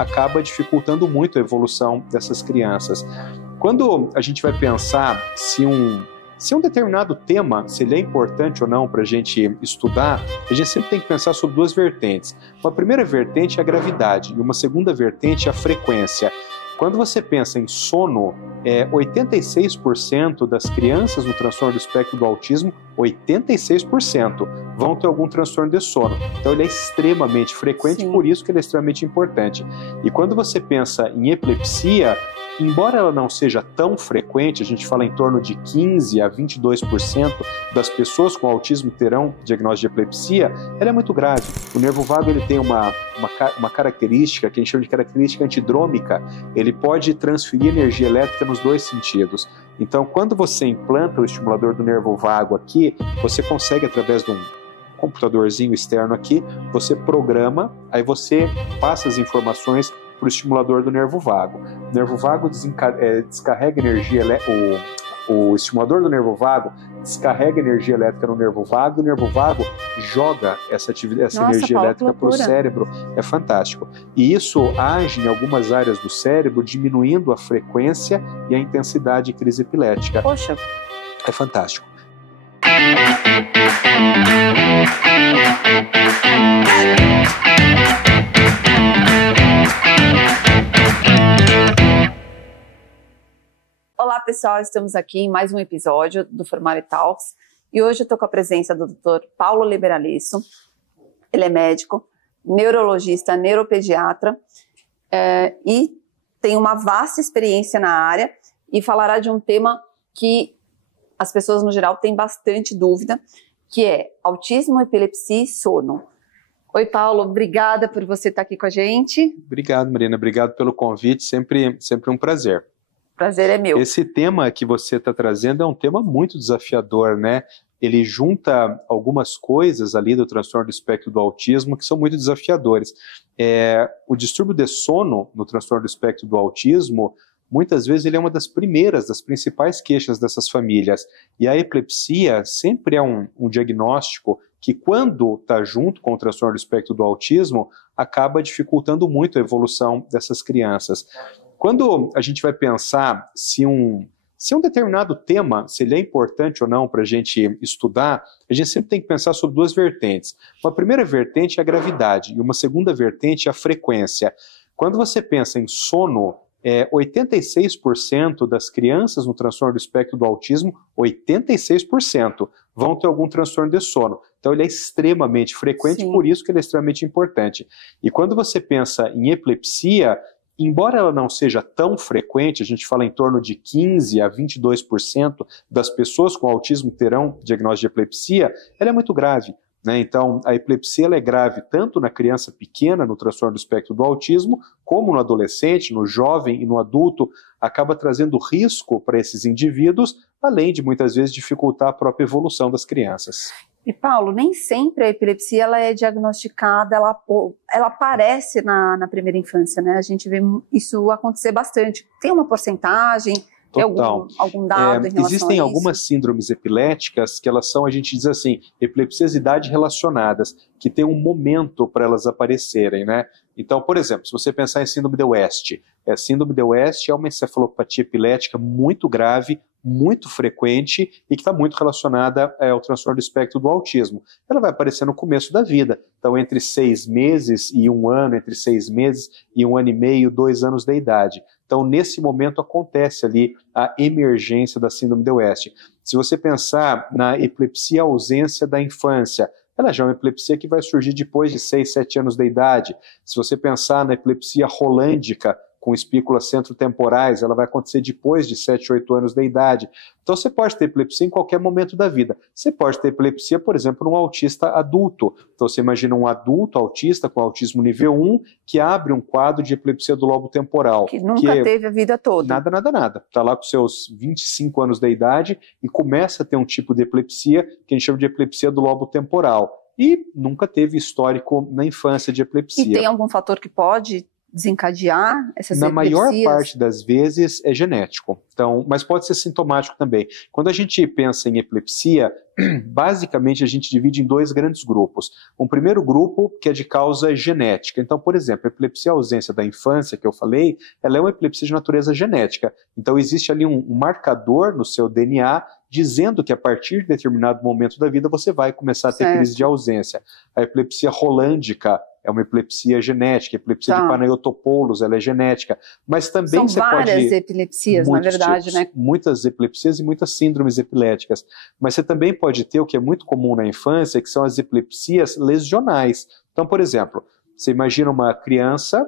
acaba dificultando muito a evolução dessas crianças. Quando a gente vai pensar se um determinado tema, se ele é importante ou não para a gente estudar, a gente sempre tem que pensar sobre duas vertentes. Uma primeira vertente é a gravidade e uma segunda vertente é a frequência. Quando você pensa em sono, 86% das crianças no transtorno do espectro do autismo, 86% vão ter algum transtorno de sono. Então ele é extremamente frequente, por isso que ele é extremamente importante. E quando você pensa em epilepsia, embora ela não seja tão frequente, a gente fala em torno de 15 a 22% das pessoas com autismo terão diagnóstico de epilepsia, ela é muito grave. O nervo vago ele tem uma característica que a gente chama de característica antidrômica. Ele pode transferir energia elétrica nos dois sentidos. Então, quando você implanta o estimulador do nervo vago aqui, você consegue, através de um computadorzinho externo aqui, você programa, aí você passa as informações para o estimulador do nervo vago. O nervo vago descarrega energia o estimulador do nervo vago descarrega energia elétrica no nervo vago e o nervo vago joga essa energia elétrica para o cérebro. É fantástico. E isso age em algumas áreas do cérebro, diminuindo a frequência e a intensidade de crise epilética. Poxa! É fantástico. Olá pessoal, estamos aqui em mais um episódio do Formare Talks e hoje eu estou com a presença do Dr. Paulo Liberalisso. Ele é médico, neurologista, neuropediatra e tem uma vasta experiência na área e falará de um tema que as pessoas no geral têm bastante dúvida, que é autismo, epilepsia e sono. Oi Paulo, obrigada por você estar aqui com a gente. Obrigado Marina, obrigado pelo convite, sempre um prazer. Prazer é meu. Esse tema que você está trazendo é um tema muito desafiador, né? Ele junta algumas coisas ali do transtorno do espectro do autismo que são muito desafiadores. O distúrbio de sono no transtorno do espectro do autismo, muitas vezes ele é uma das principais queixas dessas famílias. E a epilepsia sempre é um diagnóstico que, quando está junto com o transtorno do espectro do autismo, acaba dificultando muito a evolução dessas crianças. Quando a gente vai pensar se um determinado tema, se ele é importante ou não para a gente estudar, a gente sempre tem que pensar sobre duas vertentes. Uma primeira vertente é a gravidade e uma segunda vertente é a frequência. Quando você pensa em sono, 86% das crianças no transtorno do espectro do autismo, 86% vão ter algum transtorno de sono. Então ele é extremamente frequente, por isso que ele é extremamente importante. E quando você pensa em epilepsia, embora ela não seja tão frequente, a gente fala em torno de 15 a 22% das pessoas com autismo terão diagnóstico de epilepsia, ela é muito grave. Então, a epilepsia ela é grave tanto na criança pequena, no transtorno do espectro do autismo, como no adolescente, no jovem e no adulto, acaba trazendo risco para esses indivíduos, além de muitas vezes dificultar a própria evolução das crianças. E Paulo, nem sempre a epilepsia ela é diagnosticada, ela aparece na primeira infância, né? A gente vê isso acontecer bastante. Tem uma porcentagem? Tem algum dado em relação existem a isso? algumas síndromes epiléticas que elas são, a gente diz assim, epilepsias de idade relacionadas, que tem um momento para elas aparecerem, né? Então, por exemplo, se você pensar em síndrome de West, a síndrome de West é uma encefalopatia epilética muito grave, muito frequente e que está muito relacionada ao transtorno do espectro do autismo. Ela vai aparecer no começo da vida, então entre 6 meses e 1 ano, entre 6 meses e 1 ano e meio, 2 anos de idade. Então, nesse momento acontece ali a emergência da síndrome de West. Se você pensar na epilepsia ausência da infância, ela já é uma epilepsia que vai surgir depois de 6, 7 anos de idade. Se você pensar na epilepsia rolândica, com espículas centrotemporais, ela vai acontecer depois de 7, 8 anos de idade. Então você pode ter epilepsia em qualquer momento da vida. Você pode ter epilepsia, por exemplo, num autista adulto. Então você imagina um adulto autista com autismo nível 1 que abre um quadro de epilepsia do lobo temporal. Que nunca teve a vida toda. Nada. Está lá com seus 25 anos de idade e começa a ter um tipo de epilepsia que a gente chama de epilepsia do lobo temporal. E nunca teve histórico na infância de epilepsia. E tem algum fator que pode desencadear essas Na epilepsias? maior parte das vezes é genético, então, mas pode ser sintomático também. Quando a gente pensa em epilepsia, basicamente a gente divide em dois grandes grupos. Um primeiro grupo que é de causa genética. Então, por exemplo, a epilepsia ausência da infância, que eu falei, ela é uma epilepsia de natureza genética. Então, existe ali um marcador no seu DNA dizendo que a partir de determinado momento da vida você vai começar a ter crise de ausência. A epilepsia rolândica é uma epilepsia genética, a epilepsia de Panayotopoulos, ela é genética, mas também são várias epilepsias, na verdade, tipos, né? Muitas epilepsias e muitas síndromes epiléticas, mas você também pode ter o que é muito comum na infância, que são as epilepsias lesionais. Então, por exemplo, você imagina uma criança,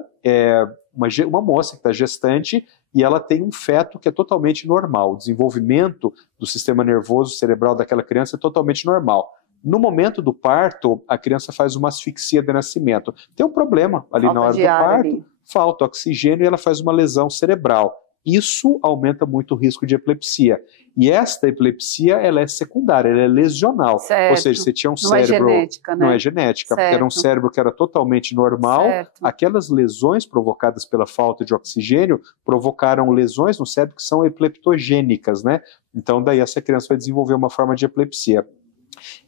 uma moça que está gestante, e ela tem um feto que é totalmente normal, o desenvolvimento do sistema nervoso cerebral daquela criança é totalmente normal. No momento do parto, a criança faz uma asfixia de nascimento. Tem um problema ali na hora do parto, falta oxigênio e ela faz uma lesão cerebral. Isso aumenta muito o risco de epilepsia. E esta epilepsia, ela é secundária, ela é lesional. Certo. Ou seja, você tinha um cérebro... Não é genética, né? Não é genética. Era um cérebro que era totalmente normal. Certo. Aquelas lesões provocadas pela falta de oxigênio provocaram lesões no cérebro que são epileptogênicas, né? Então, daí essa criança vai desenvolver uma forma de epilepsia.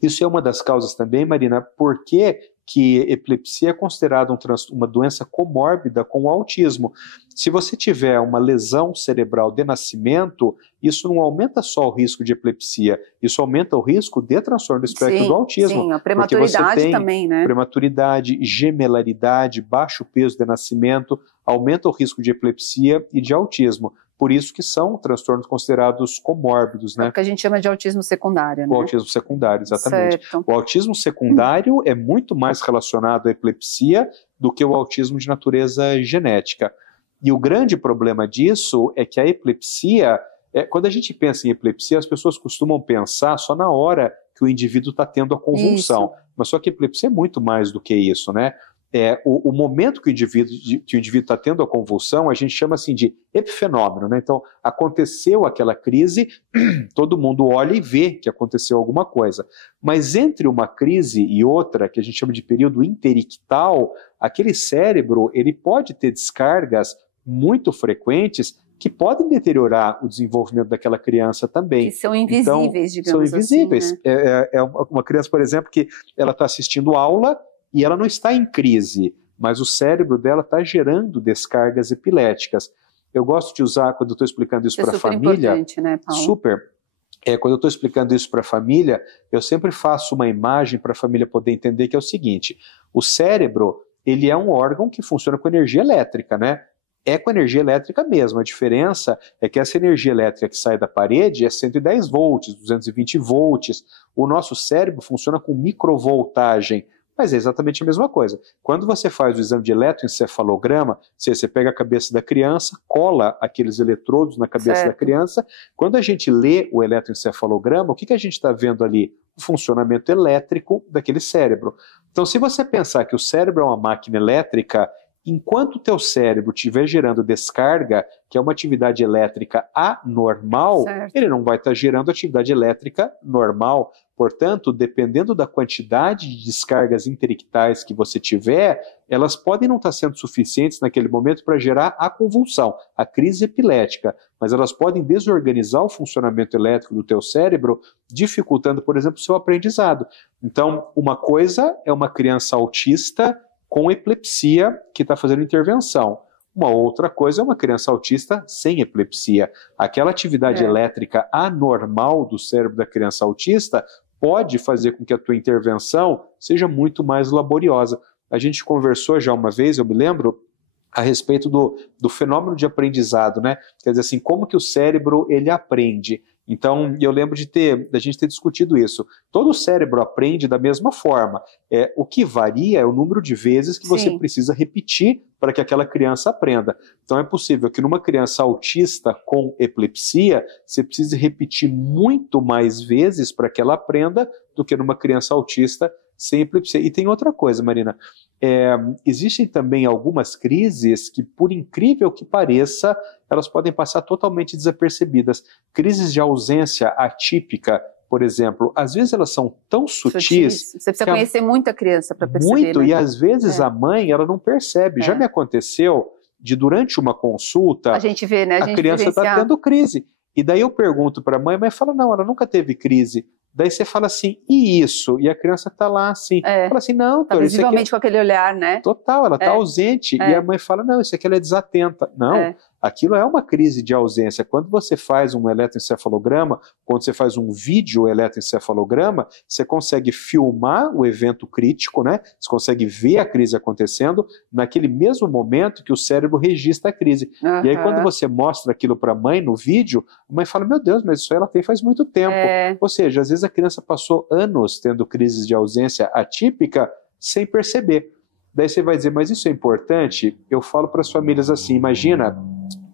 Isso é uma das causas também, Marina, porque que epilepsia é considerada uma doença comórbida com o autismo. Se você tiver uma lesão cerebral de nascimento, isso não aumenta só o risco de epilepsia, isso aumenta o risco de transtorno do espectro do autismo. Sim, a prematuridade também, né? Prematuridade, gemelaridade, baixo peso de nascimento, aumenta o risco de epilepsia e de autismo. Por isso que são transtornos considerados comórbidos, né? É o que a gente chama de autismo secundário, né? O autismo secundário, exatamente. Certo. O autismo secundário é muito mais relacionado à epilepsia do que o autismo de natureza genética. E o grande problema disso é que a epilepsia, quando a gente pensa em epilepsia, as pessoas costumam pensar só na hora que o indivíduo está tendo a convulsão. Isso. Mas só que a epilepsia é muito mais do que isso, né? O momento que o indivíduo está tendo a convulsão, a gente chama assim de epifenômeno, né? Então, aconteceu aquela crise, todo mundo olha e vê que aconteceu alguma coisa. Mas entre uma crise e outra, que a gente chama de período interictal, aquele cérebro, ele pode ter descargas muito frequentes que podem deteriorar o desenvolvimento daquela criança também. Que são invisíveis, então, digamos são invisíveis. Assim, né? Uma criança, por exemplo, que ela está assistindo aula e ela não está em crise, mas o cérebro dela está gerando descargas epiléticas. Eu gosto de usar, quando eu estou explicando isso para a família... É super importante, né, Paulo? Super. Quando eu estou explicando isso para a família, eu sempre faço uma imagem para a família poder entender que é o seguinte: o cérebro, ele é um órgão que funciona com energia elétrica, né? É com energia elétrica mesmo. A diferença é que essa energia elétrica que sai da parede é 110 volts, 220 volts. O nosso cérebro funciona com microvoltagem. Mas é exatamente a mesma coisa. Quando você faz o exame de eletroencefalograma, você pega a cabeça da criança, cola aqueles eletrodos na cabeça da criança. Quando a gente lê o eletroencefalograma, o que a gente está vendo ali? O funcionamento elétrico daquele cérebro. Então, se você pensar que o cérebro é uma máquina elétrica, enquanto o teu cérebro estiver gerando descarga, que é uma atividade elétrica anormal, ele não vai estar gerando atividade elétrica normal. Portanto, dependendo da quantidade de descargas interictais que você tiver, elas podem não estar sendo suficientes naquele momento para gerar a convulsão, a crise epilética, mas elas podem desorganizar o funcionamento elétrico do teu cérebro, dificultando, por exemplo, o seu aprendizado. Então, uma coisa é uma criança autista com epilepsia que está fazendo intervenção. Uma outra coisa é uma criança autista sem epilepsia. Aquela atividade elétrica anormal do cérebro da criança autista pode fazer com que a tua intervenção seja muito mais laboriosa. A gente conversou já uma vez, eu me lembro, a respeito do fenômeno de aprendizado, né? Quer dizer assim, como que o cérebro ele aprende. Então, eu lembro da gente ter discutido isso. Todo o cérebro aprende da mesma forma. O que varia é o número de vezes que você precisa repetir para que aquela criança aprenda. Então, é possível que numa criança autista com epilepsia, você precise repetir muito mais vezes para que ela aprenda do que numa criança autista sem epilepsia. E tem outra coisa, Marina. Existem também algumas crises que, por incrível que pareça, elas podem passar totalmente desapercebidas. Crises de ausência atípica, por exemplo, às vezes elas são tão sutis... Você precisa conhecer muita criança para perceber. Muito, né? E às vezes a mãe ela não percebe. Já me aconteceu de durante uma consulta, a gente vê, né? A criança está tendo crise. E daí eu pergunto para a mãe fala, não, ela nunca teve crise. Daí você fala assim, e isso? E a criança está lá assim. Fala assim, não, tá visivelmente com aquele olhar, né? Total, ela está ausente. E a mãe fala, não, isso aqui ela é desatenta. Não, aquilo é uma crise de ausência. Quando você faz um eletroencefalograma, quando você faz um vídeo eletroencefalograma, você consegue filmar o evento crítico, né? Você consegue ver a crise acontecendo naquele mesmo momento que o cérebro registra a crise. E aí quando você mostra aquilo para a mãe no vídeo, a mãe fala, meu Deus, mas isso ela tem faz muito tempo. Ou seja, às vezes a criança passou anos tendo crises de ausência atípica sem perceber. Daí você vai dizer, mas isso é importante? Eu falo para as famílias assim, imagina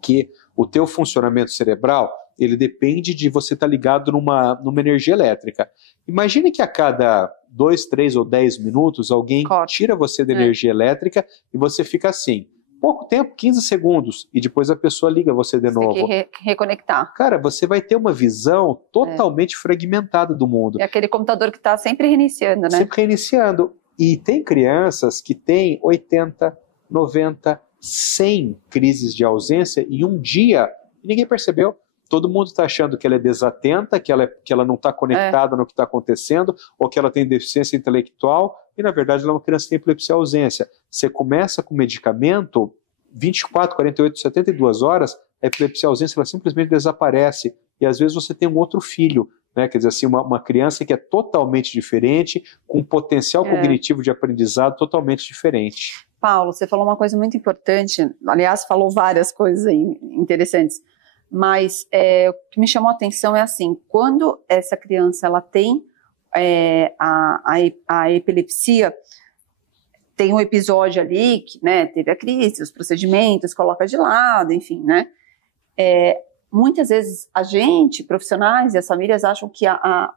que o teu funcionamento cerebral, ele depende de você estar ligado numa energia elétrica. Imagine que a cada 2, 3 ou 10 minutos alguém tira você da energia elétrica e você fica assim. Pouco tempo, 15 segundos, e depois a pessoa liga você de novo. Tem que reconectar. Cara, você vai ter uma visão totalmente fragmentada do mundo. É aquele computador que está sempre reiniciando, né? Sempre reiniciando. E tem crianças que têm 80, 90, 100 crises de ausência em um dia, e ninguém percebeu. Todo mundo está achando que ela é desatenta, que ela não está conectada no que está acontecendo, ou que ela tem deficiência intelectual, e na verdade ela é uma criança que tem epilepsia ausência. Você começa com medicamento, 24, 48, 72 horas, a epilepsia ausência ela simplesmente desaparece, e às vezes você tem um outro filho, né? Quer dizer assim, uma criança que é totalmente diferente, com um potencial cognitivo de aprendizado totalmente diferente. Paulo, você falou uma coisa muito importante, aliás, falou várias coisas aí interessantes, mas o que me chamou a atenção é assim, quando essa criança ela tem a epilepsia, tem um episódio ali que, né, teve a crise, os procedimentos, coloca de lado, enfim, né? Muitas vezes a gente, profissionais e as famílias acham que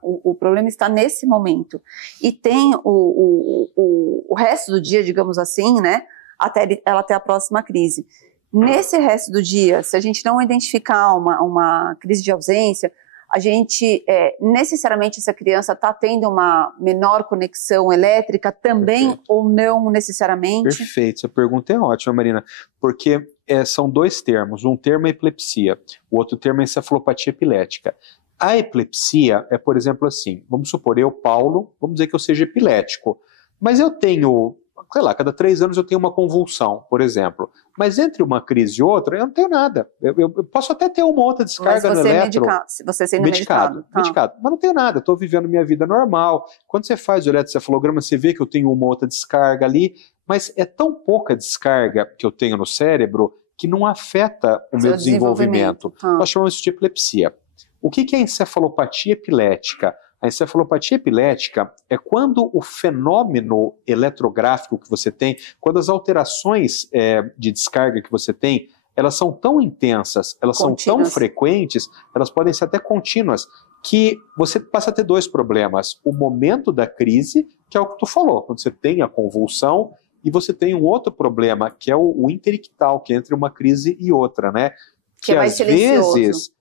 o problema está nesse momento e tem o resto do dia, digamos assim, né, até ela ter a próxima crise. Nesse resto do dia, se a gente não identificar uma crise de ausência, a gente, necessariamente essa criança está tendo uma menor conexão elétrica também. Perfeito. Ou não necessariamente? Perfeito, essa pergunta é ótima, Marina, porque são dois termos, um termo é epilepsia, o outro termo é encefalopatia epilética. A epilepsia é, por exemplo, assim, vamos supor, eu, Paulo, vamos dizer que eu seja epilético, mas eu tenho, sei lá, cada 3 anos eu tenho uma convulsão, por exemplo. Mas entre uma crise e outra, eu não tenho nada. Eu posso até ter uma outra descarga no eletro. Você sendo medicado. Medicado. Mas não tenho nada, estou vivendo minha vida normal. Quando você faz o eletroencefalograma, você vê que eu tenho uma outra descarga ali, mas é tão pouca descarga que eu tenho no cérebro que não afeta o meu desenvolvimento. Nós chamamos isso de epilepsia. O que é encefalopatia epilética? A encefalopatia epilética é quando o fenômeno eletrográfico que você tem, quando as alterações de descarga que você tem, elas são tão intensas, elas são tão frequentes, elas podem ser até contínuas, que você passa a ter 2 problemas. O momento da crise, que é o que tu falou, quando você tem a convulsão, e você tem um outro problema, que é o interictal, que é entre uma crise e outra, né? Que é mais silencioso. Vezes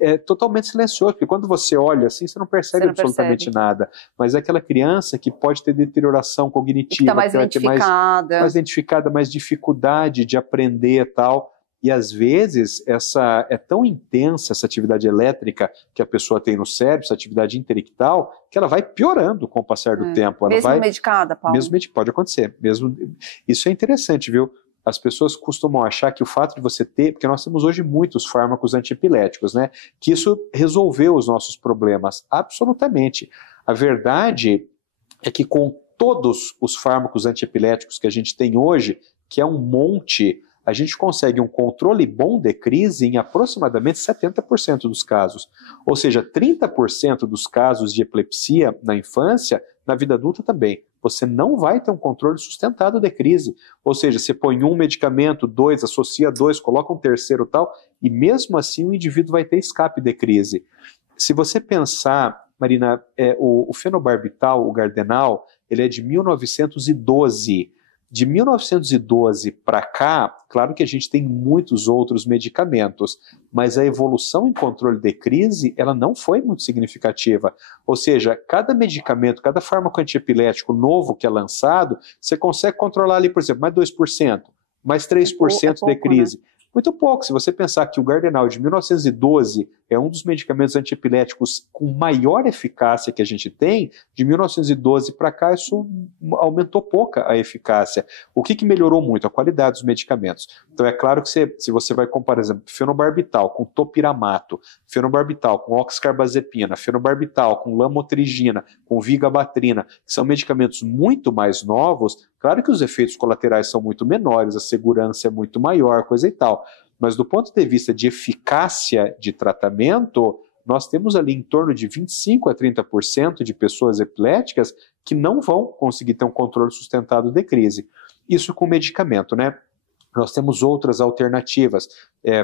é totalmente silencioso, porque quando você olha assim, você não percebe absolutamente nada. Mas é aquela criança que pode ter deterioração cognitiva, está mais identificada. Mais identificada, mais dificuldade de aprender e tal. E às vezes é tão intensa essa atividade elétrica que a pessoa tem no cérebro, essa atividade interictal, que ela vai piorando com o passar do tempo. Ela mesmo medicada, Paulo? Pode acontecer. Isso é interessante, viu? As pessoas costumam achar que o fato de você ter, porque nós temos hoje muitos fármacos antiepiléticos, né? Que isso resolveu os nossos problemas. Absolutamente. A verdade é que com todos os fármacos antiepiléticos que a gente tem hoje, que é um monte, a gente consegue um controle bom de crise em aproximadamente 70% dos casos. Ou seja, 30% dos casos de epilepsia na infância, na vida adulta também. Você não vai ter um controle sustentado de crise. Ou seja, você põe um medicamento, 2, associa 2, coloca um terceiro tal, e mesmo assim o indivíduo vai ter escape de crise. Se você pensar, Marina, o fenobarbital, o Gardenal, ele é de 1912. De 1912 para cá, claro que a gente tem muitos outros medicamentos, mas a evolução em controle de crise, ela não foi muito significativa. Ou seja, cada medicamento, cada fármaco antiepilético novo que é lançado, você consegue controlar ali, por exemplo, mais 2%. mais 3% pouco, de crise. Né? Muito pouco. Se você pensar que o Gardenal de 1912 é um dos medicamentos antiepiléticos com maior eficácia que a gente tem, de 1912 para cá isso aumentou pouca a eficácia. O que melhorou muito? A qualidade dos medicamentos. Então é claro que se você vai comparar, por exemplo, fenobarbital com topiramato, fenobarbital com oxcarbazepina, fenobarbital com lamotrigina, com vigabatrina, que são medicamentos muito mais novos, claro que os efeitos colaterais são muito menores, a segurança é muito maior, coisa e tal. Mas do ponto de vista de eficácia de tratamento, nós temos ali em torno de 25% a 30% de pessoas epiléticas que não vão conseguir ter um controle sustentado de crise. Isso com medicamento, né? Nós temos outras alternativas,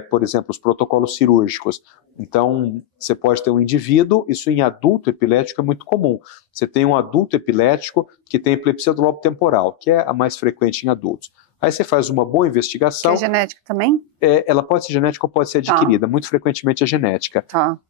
por exemplo, os protocolos cirúrgicos. Então, você pode ter um indivíduo, isso em adulto epilético é muito comum. Você tem um adulto epilético que tem epilepsia do lobo temporal, que é a mais frequente em adultos. Aí você faz uma boa investigação. Que é genética também? Ela pode ser genética ou pode ser adquirida, muito frequentemente é genética.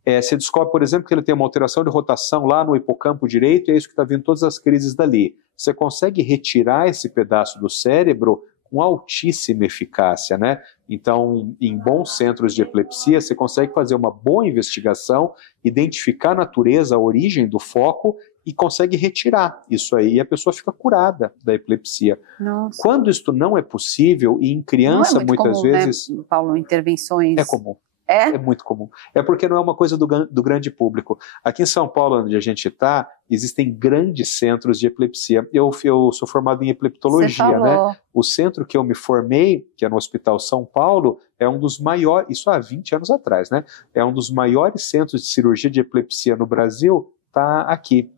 Você descobre, por exemplo, que ele tem uma alteração de rotação lá no hipocampo direito, e é isso que está vindo todas as crises dali. Você consegue retirar esse pedaço do cérebro com altíssima eficácia, né? Então, em bons centros de epilepsia, você consegue fazer uma boa investigação, identificar a natureza, a origem do foco e consegue retirar isso aí, e a pessoa fica curada da epilepsia. Nossa. Quando isto não é possível, e em criança, muitas vezes... Né, Paulo, intervenções... É comum. É muito comum. É porque não é uma coisa do grande público. Aqui em São Paulo, onde a gente está, existem grandes centros de epilepsia. Eu sou formado em epileptologia, né? O centro que eu me formei, que é no Hospital São Paulo, é um dos maiores, isso há 20 anos atrás, né? É um dos maiores centros de cirurgia de epilepsia no Brasil, está aqui.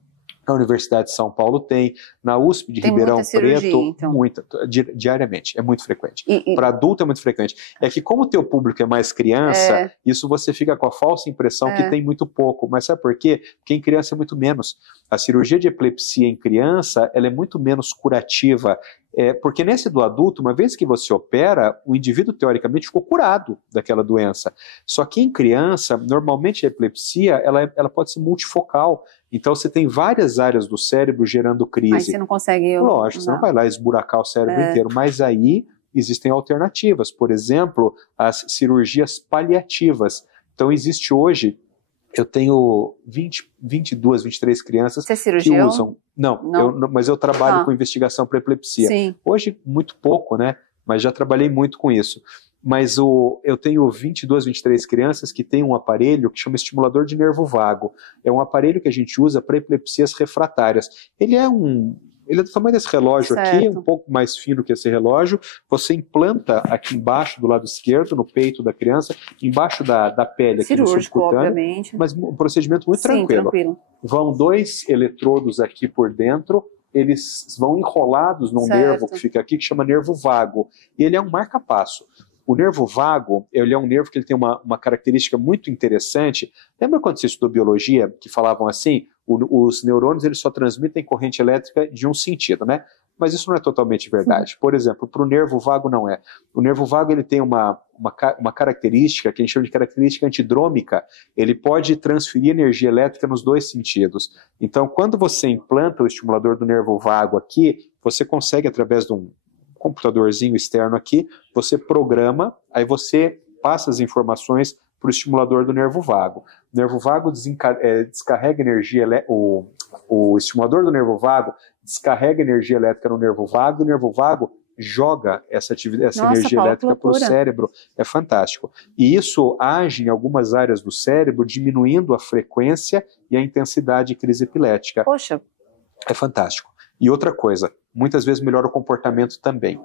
A Universidade de São Paulo tem, na USP de Ribeirão Preto, então. muita, diariamente, é muito frequente. Para adulto é muito frequente. É que como o teu público é mais criança, isso você fica com a falsa impressão que tem muito pouco. Mas sabe por quê? Porque em criança é muito menos. A cirurgia de epilepsia em criança, ela é muito menos curativa. Porque nesse do adulto, uma vez que você opera, o indivíduo teoricamente ficou curado daquela doença. Só que em criança, normalmente a epilepsia, ela pode ser multifocal. Então você tem várias áreas do cérebro gerando crise. Aí você não consegue... Lógico, você não vai lá esburacar o cérebro inteiro, mas aí existem alternativas. Por exemplo, as cirurgias paliativas. Então existe hoje... Eu tenho 22, 23 crianças que usam... Não. Mas eu trabalho com investigação para epilepsia. Sim. Hoje, muito pouco, né? Mas já trabalhei muito com isso. Mas eu tenho 22, 23 crianças que têm um aparelho que chama estimulador de nervo vago. É um aparelho que a gente usa para epilepsias refratárias. Ele é do tamanho desse relógio aqui, um pouco mais fino que esse relógio. Você implanta aqui embaixo, do lado esquerdo, no peito da criança, embaixo da pele, aqui no subcutâneo. Obviamente. Mas um procedimento muito tranquilo. Vão 2 eletrodos aqui por dentro, eles vão enrolados num nervo que fica aqui, que chama nervo vago. E ele é um marca-passo. O nervo vago, ele é um nervo que ele tem uma característica muito interessante. Lembra quando você estudou biologia, que falavam assim, os neurônios eles só transmitem corrente elétrica de um sentido, né? Mas isso não é totalmente verdade. Sim. Por exemplo, para o nervo vago não é. O nervo vago ele tem uma característica, que a gente chama de característica antidrômica. Ele pode transferir energia elétrica nos 2 sentidos. Então, quando você implanta o estimulador do nervo vago aqui, você consegue, através de um computadorzinho externo aqui, você programa, aí você passa as informações para o estimulador do nervo vago. O nervo vago descarrega energia, o estimulador do nervo vago descarrega energia elétrica no nervo vago, e o nervo vago joga essa energia elétrica para o cérebro. É fantástico. E isso age em algumas áreas do cérebro, diminuindo a frequência e a intensidade de crise epilética. Poxa. É fantástico. E outra coisa, muitas vezes melhora o comportamento também.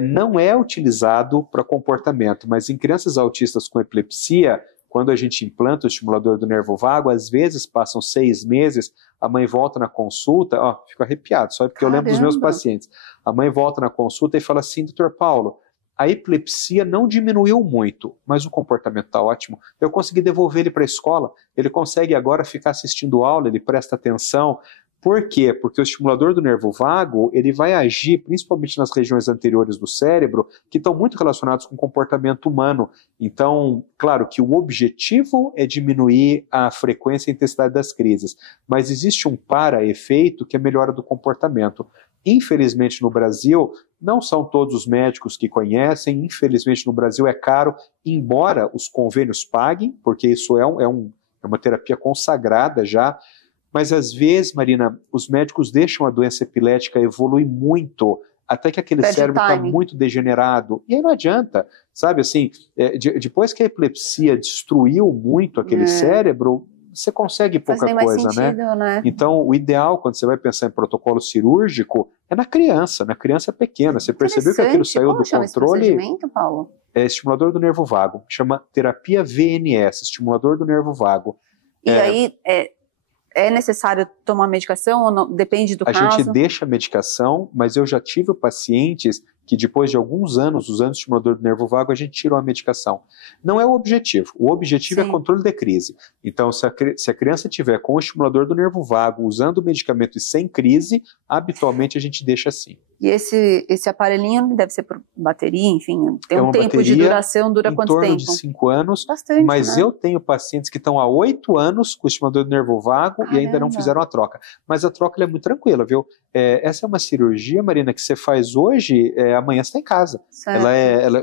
Não é utilizado para comportamento, mas em crianças autistas com epilepsia, quando a gente implanta o estimulador do nervo vago, às vezes passam 6 meses, a mãe volta na consulta, fico arrepiado, só porque eu lembro dos meus pacientes. A mãe volta na consulta e fala assim, doutor Paulo, a epilepsia não diminuiu muito, mas o comportamento está ótimo. Eu consegui devolver ele para a escola, ele consegue agora ficar assistindo aula, ele presta atenção. Por quê? Porque o estimulador do nervo vago, ele vai agir principalmente nas regiões anteriores do cérebro, que estão muito relacionados com o comportamento humano. Então, claro que o objetivo é diminuir a frequência e a intensidade das crises, mas existe um para-efeito que é a melhora do comportamento. Infelizmente no Brasil, não são todos os médicos que conhecem, infelizmente no Brasil é caro, embora os convênios paguem, porque isso é uma terapia consagrada já, mas às vezes, Marina, os médicos deixam a doença epilética evoluir muito, até que aquele cérebro está muito degenerado, e aí não adianta, sabe, assim, depois que a epilepsia destruiu muito aquele cérebro, você consegue pouca coisa, né? Então, o ideal, quando você vai pensar em protocolo cirúrgico, é na criança pequena. Você percebeu que aquilo saiu do controle? Esse procedimento, Paulo? É estimulador do nervo vago. Chama terapia VNS, estimulador do nervo vago. E aí, é necessário tomar medicação ou não? Depende do caso? A gente deixa a medicação, mas eu já tive pacientes que depois de alguns anos usando o estimulador do nervo vago, a gente tirou a medicação. Não é o objetivo. O objetivo é controle de crise. Então, se a criança tiver com o estimulador do nervo vago, usando o medicamento e sem crise, habitualmente a gente deixa assim. E esse aparelhinho deve ser por bateria, enfim, tem um tempo de duração, dura quanto tempo? Em torno de 5 anos. Bastante, mas né? eu tenho pacientes que estão há 8 anos com o estimulador do nervo vago e ainda não fizeram a troca. Mas a troca é muito tranquila, viu? Essa é uma cirurgia, Marina, que você faz hoje, amanhã você está em casa.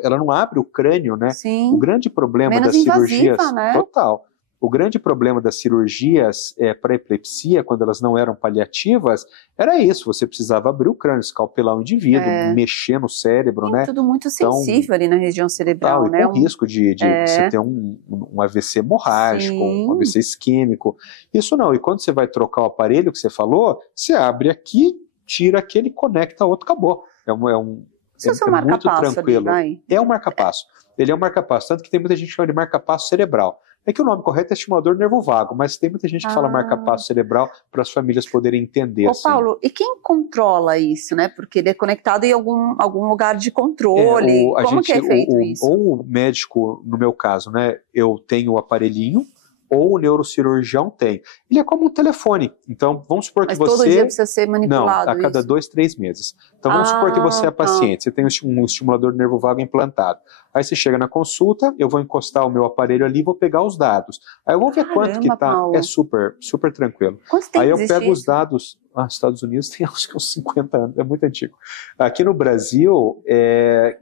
Ela não abre o crânio, né? Sim. O grande problema das cirurgias... Né? Total. O grande problema das cirurgias para epilepsia, quando elas não eram paliativas, era isso, você precisava abrir o crânio, escalpelar o indivíduo, mexer no cérebro, né? Tudo muito sensível ali na região cerebral, né? E com risco de você ter um AVC hemorrágico, um AVC isquêmico. Isso não, e quando você vai trocar o aparelho que você falou, você abre aqui, tira aquele, conecta outro, acabou. É muito tranquilo. É um marca-passo. Ele é um marca-passo, tanto que tem muita gente que chama de marca-passo cerebral. É que o nome correto é estimulador do nervo vago, mas tem muita gente que fala marca-passo cerebral para as famílias poderem entender. Ô, Paulo, e quem controla isso, né? Porque ele é conectado em algum lugar de controle. Como que é feito isso? Ou o médico, no meu caso, né? Eu tenho o aparelhinho, ou o neurocirurgião tem. Ele é como um telefone. Então, vamos supor que você... Mas todo dia precisa ser manipulado? Não, a cada 2, 3 meses. Então, vamos supor que você é paciente, você tem um estimulador de nervo vago implantado. Aí você chega na consulta, eu vou encostar o meu aparelho ali e vou pegar os dados. Aí eu vou ver quanto que tá. Paulo. É super, super tranquilo. Quanto tempo aí eu pego os dados... Estados Unidos tem acho que uns 50 anos, é muito antigo. Aqui no Brasil,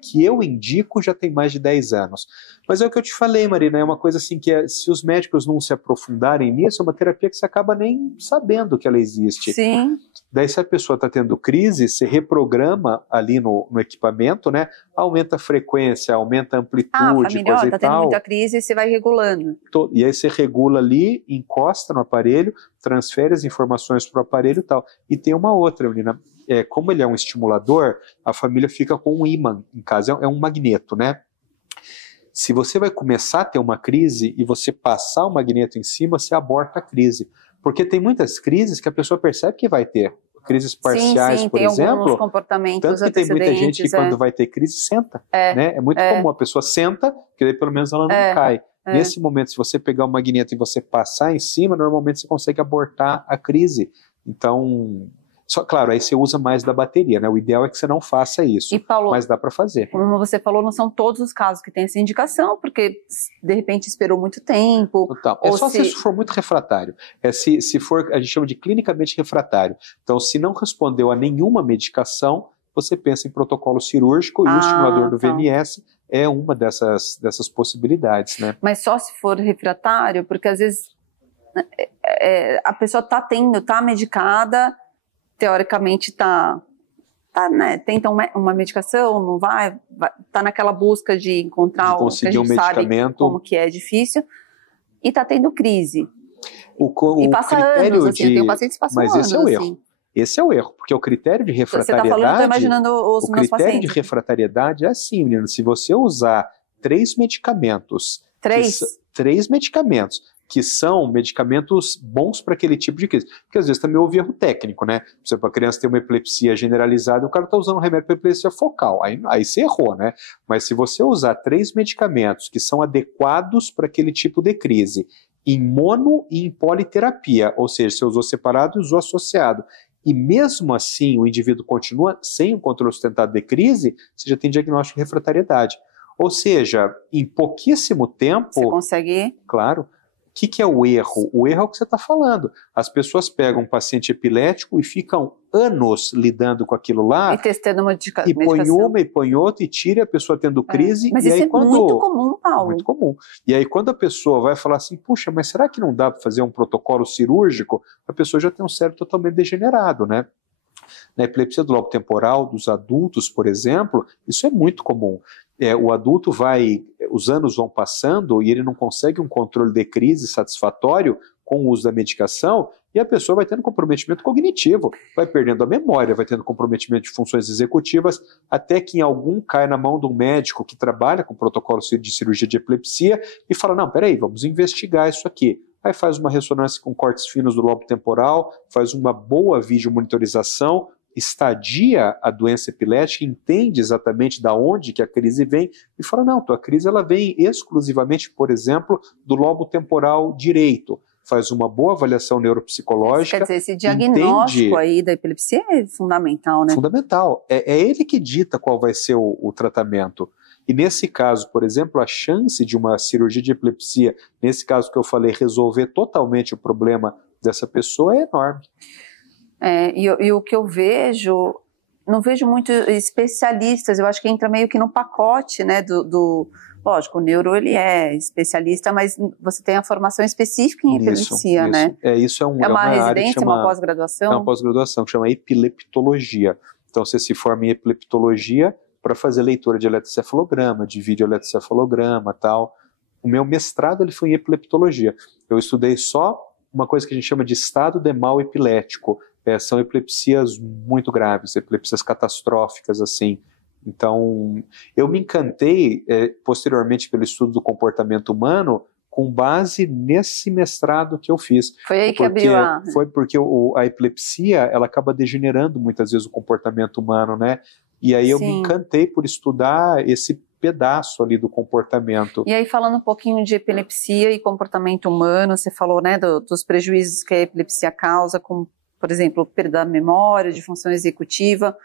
que eu indico, já tem mais de 10 anos. Mas é o que eu te falei, Marina, é uma coisa assim que se os médicos não se aprofundarem nisso, é uma terapia que você acaba nem sabendo que ela existe. Sim. Daí se a pessoa está tendo crise, você reprograma ali no equipamento, né? Aumenta a frequência, aumenta a amplitude, família, coisa e tá tendo tal. muita crise e você vai regulando. E aí você regula ali, encosta no aparelho, transfere as informações para o aparelho e tal. E tem uma outra, menina, como ele é um estimulador, a família fica com um ímã em casa, é um magneto, né? Se você vai começar a ter uma crise e você passar o magneto em cima, você aborta a crise. Porque tem muitas crises que a pessoa percebe que vai ter. Crises parciais, por exemplo. Alguns comportamentos tanto que tem muita gente que quando vai ter crise, senta. Né? É muito comum, a pessoa senta, que daí pelo menos ela não cai. Nesse momento, se você pegar o magneto e você passar em cima, normalmente você consegue abortar a crise. Então, claro, aí você usa mais da bateria, né? O ideal é que você não faça isso, Paulo, mas dá para fazer. Como você falou, não são todos os casos que tem essa indicação, porque de repente esperou muito tempo. Total. É só se for muito refratário. Se for, a gente chama de clinicamente refratário. Então, se não respondeu a nenhuma medicação, você pensa em protocolo cirúrgico e o estimulador do VNS é uma dessas possibilidades, né? Mas só se for refratário, porque às vezes a pessoa tá medicada, teoricamente né, tenta uma medicação, não tá naquela busca de encontrar o que a gente sabe como que é difícil, e tá tendo crise. E passa anos, assim, eu tenho pacientes que passam anos. Mas esse é o erro. Assim. Esse é o erro, porque o critério de refratariedade... Você tá falando, eu tô imaginando os meus pacientes. O critério de refratariedade é assim, menino, se você usar 3 medicamentos... 3 medicamentos, que são medicamentos bons para aquele tipo de crise. Porque às vezes também houve erro técnico, né? Por exemplo, a criança tem uma epilepsia generalizada, o cara está usando um remédio para epilepsia focal. Aí você errou, né? Mas se você usar 3 medicamentos que são adequados para aquele tipo de crise, em mono e em politerapia, ou seja, você usou separado e usou associado, e mesmo assim o indivíduo continua sem um controle sustentado de crise, você já tem diagnóstico de refratariedade. Ou seja, em pouquíssimo tempo... Você consegue... Claro. que é o erro? O erro é o que você está falando. As pessoas pegam um paciente epilético e ficam anos lidando com aquilo lá. E testando medicação. E põe uma, e põe outra, e tira a pessoa tendo crise. Mas e isso aí, é muito comum, Paulo. Muito comum. E aí quando a pessoa vai falar assim, puxa, mas será que não dá para fazer um protocolo cirúrgico? A pessoa já tem um cérebro totalmente degenerado, né? Na epilepsia do lobo temporal dos adultos, por exemplo, isso é muito comum. O adulto os anos vão passando e ele não consegue um controle de crise satisfatório com o uso da medicação e a pessoa vai tendo comprometimento cognitivo, vai perdendo a memória, vai tendo comprometimento de funções executivas, até que em algum cai na mão de um médico que trabalha com protocolo de cirurgia de epilepsia e fala, não, peraí, vamos investigar isso aqui. Aí faz uma ressonância com cortes finos do lobo temporal, faz uma boa videomonitorização, estadia a doença epilética, entende exatamente da onde que a crise vem e fala, não, tua crise ela vem exclusivamente, por exemplo, do lobo temporal direito. Faz uma boa avaliação neuropsicológica. Quer dizer, esse diagnóstico aí da epilepsia é fundamental, né? Fundamental. É ele que dita qual vai ser o tratamento. E nesse caso, por exemplo, a chance de uma cirurgia de epilepsia, nesse caso que eu falei, resolver totalmente o problema dessa pessoa é enorme. E o que eu vejo, não vejo muito especialistas, eu acho que entra meio que no pacote, né, lógico, o neuro ele é especialista, mas você tem a formação específica em epilepsia, né? Isso é uma residência, uma pós-graduação? É uma pós-graduação que chama epileptologia. Então você se forma em epileptologia para fazer leitura de eletrocefalograma, de videoeletrocefalograma, tal. O meu mestrado ele foi em epileptologia. Eu estudei só uma coisa que a gente chama de estado de mal epilético. São epilepsias muito graves, epilepsias catastróficas, assim. Então, eu me encantei posteriormente pelo estudo do comportamento humano com base nesse mestrado que eu fiz. Foi aí que abriu Foi porque a epilepsia, ela acaba degenerando muitas vezes o comportamento humano, né? E aí eu me encantei por estudar esse pedaço ali do comportamento. E aí, falando um pouquinho de epilepsia e comportamento humano, você falou, né, dos prejuízos que a epilepsia causa, como, por exemplo, perda da memória, de função executiva.